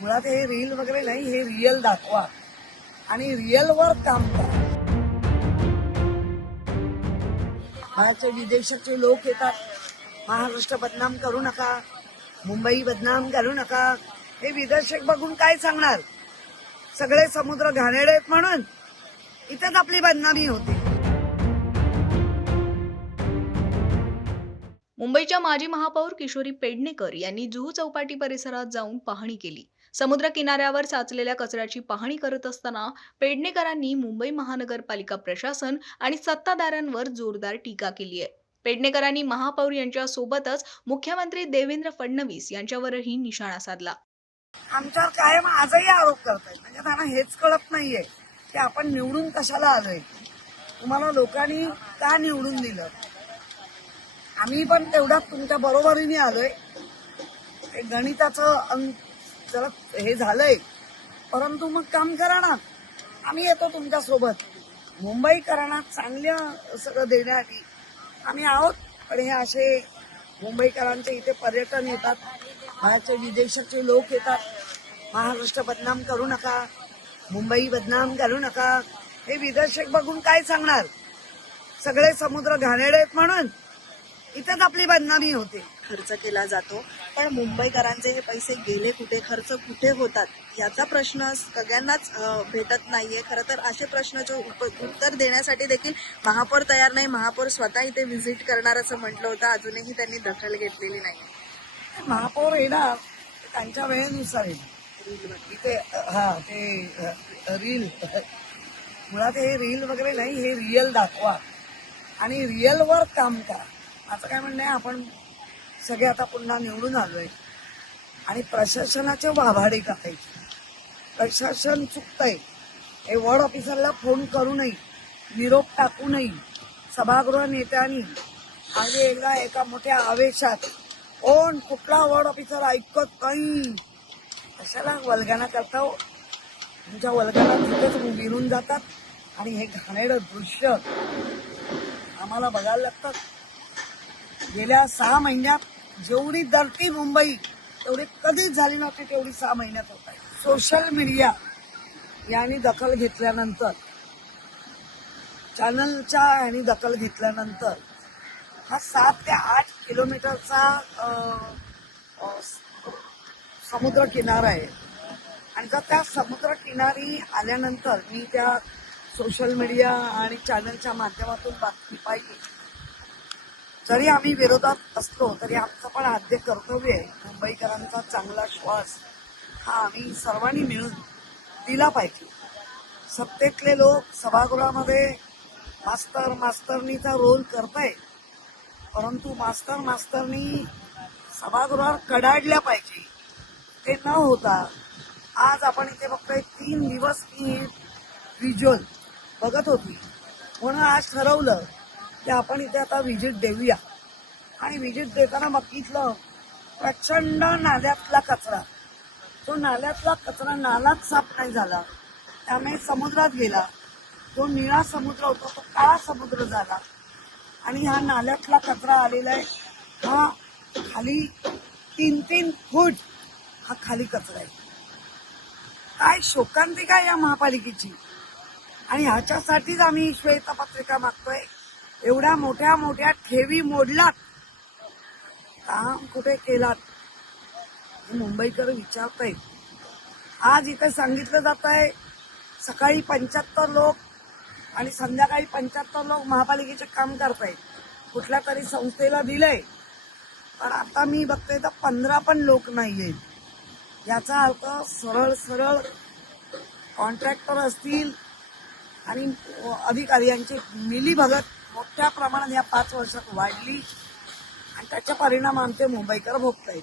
मुळात हे रील वगैरे नाही, हे रिअल दाखवा आणि रिअलवर काम करा. बाहेरचे विदेशाचे लोक येतात, महाराष्ट्र बदनाम करू नका, मुंबई बदनाम करू नका. हे विदेशक बघून काय सांगणार? सगळे समुद्र घाणेरडे आहेत म्हणून इथेच आपली बदनामी होते. मुंबईच्या माजी महापौर किशोरी पेडणेकर यांनी जुहू चौपाटी परिसरात जाऊन पाहणी केली. समुद्र किनाऱ्यावर साचलेल्या कचऱ्याची पाहणी करत असताना पेडणेकरांनी मुंबई महानगरपालिका प्रशासन आणि सत्ताधाऱ्यांवर जोरदार टीका केली आहे. पेडणेकरांनी महापौर यांच्या सोबतच मुख्यमंत्री देवेंद्र फडणवीस यांच्यावरही निशाणा साधला. आमच्यावर कायम आजही आरोप करतायत. म्हणजे त्यांना हेच कळत नाहीये की आपण निवडून कशाला आलोय, तुम्हाला लोकांनी का निवडून दिलं. आम्ही पण तेवढ्यात तुमच्या बरोबरीने आलोय. हे गणिताचं जरा हे झालंय, परंतु मग काम करा ना, आम्ही येतो तुमच्या सोबत. मुंबईकरांना चांगलं सगळं देण्यासाठी आम्ही आहोत. पण हे असे मुंबईकरांचे इथे पर्यटन येतात, बाहेरचे विदेशाचे लोक येतात, महाराष्ट्र बदनाम करू नका, मुंबई बदनाम करू नका. हे विदेशक बघून काय सांगणार? सगळे समुद्र घाणेरडे आहेत म्हणून इथेच आपली बदनामी होते. खर्च केला जातो, पण मुंबईकरांचे हे पैसे गेले कुठे, खर्च कुठे होतात याचा प्रश्न सगळ्यांनाच भेटत नाहीये. खरं तर असे प्रश्नाचे उत्तर देण्यासाठी देखील महापौर तयार नाही. महापौर स्वतः इथे व्हिजिट करणार असं म्हटलं होतं, अजूनही त्यांनी दखल घेतलेली नाही. महापौर येणार त्यांच्या वेळेनुसार येईल इथे. ते रील, मुळात हे रील वगैरे नाही, हे रिअल दाखवा आणि रिअलवर काम करा. असं काय म्हणणं आहे, आपण सगळे आता पुन्हा निवडून आलोय आणि प्रशासनाचे वाभाडे टाकायचे. प्रशासन चुकतंय. हे वॉर्ड ऑफिसरला फोन करू नये, निरोप टाकू नये. सभागृह नेत्यांनी आणि एकदा एका मोठ्या आवेशात कोण कुठला वॉर्ड ऑफिसर ऐकत नाही, कशाला वल्गना करता हो. तुमच्या वल्गना तिथेच विरून जातात आणि हे घाणेरडं दृश्य आम्हाला बघायला लागतात. गेल्या 6 महिन्यात जेवढी धरती मुंबई तेवढी कधीच झाली नव्हती, तेवढी 6 महिन्यात होत आहे. सोशल मीडिया यांनी दखल घेतल्यानंतर, चॅनलच्या यांनी दखल घेतल्यानंतर हा 7 ते 8 किलोमीटरचा समुद्र किनारा आहे. आणि जर त्या समुद्र किनारी आल्यानंतर मी त्या सोशल मीडिया आणि चॅनलच्या माध्यमातून बातमी पाहिली. जरी आम्ही विरोधात असलो तरी आमचं पण आद्य कर्तव्य आहे, मुंबईकरांचा चांगला श्वास हा आम्ही सर्वांनी मिळून दिला पाहिजे. सत्तेतले लोक सभागृहामध्ये मास्तरनीचा रोल करताय, परंतु मास्तरनी सभागृहात कडाडल्या पाहिजे. ते न होता आज आपण इथे बघतोय 3 दिवस मी व्हिज्युअल बघत होती, म्हणून आज ठरवलं की आपण इथे आता व्हिजिट देऊया. आणि व्हिजिट देताना बघितलं प्रचंड नाल्यातला कचरा, तो नाल्यातला कचरा नालाच साफ नाही झाला, त्यामुळे समुद्रात गेला. जो निळा समुद्र होता तो काळा समुद्र झाला. आणि हा नाल्यातला कचरा आलेला आहे, हा खाली 3-3 फूट हा खाली कचरा आहे. काय शोकांतिका या महापालिकेची. आणि ह्याच्यासाठीच आम्ही श्वेतपत्रिका मागतोय. एवढ्या मोठ्या मोठ्या ठेवी मोडलात, काम कुठे केलात हे मुंबईकर विचारतायत. आज इथे सांगितलं जात आहे सकाळी 75 लोक आणि संध्याकाळी 75 लोक महापालिकेचे काम करतायत. कुठल्या तरी संस्थेला दिलंय, पण आता मी बघतोय तर 15 पण लोक नाही आहेत. याचा अर्थ सरळ कॉन्ट्रॅक्टर असतील आणि अधिकारी यांची मिलीभगत मोठ्या प्रमाणात या 5 वर्षात वाढली आणि त्याचा परिणाम आमचे मुंबईकर भोगतायत.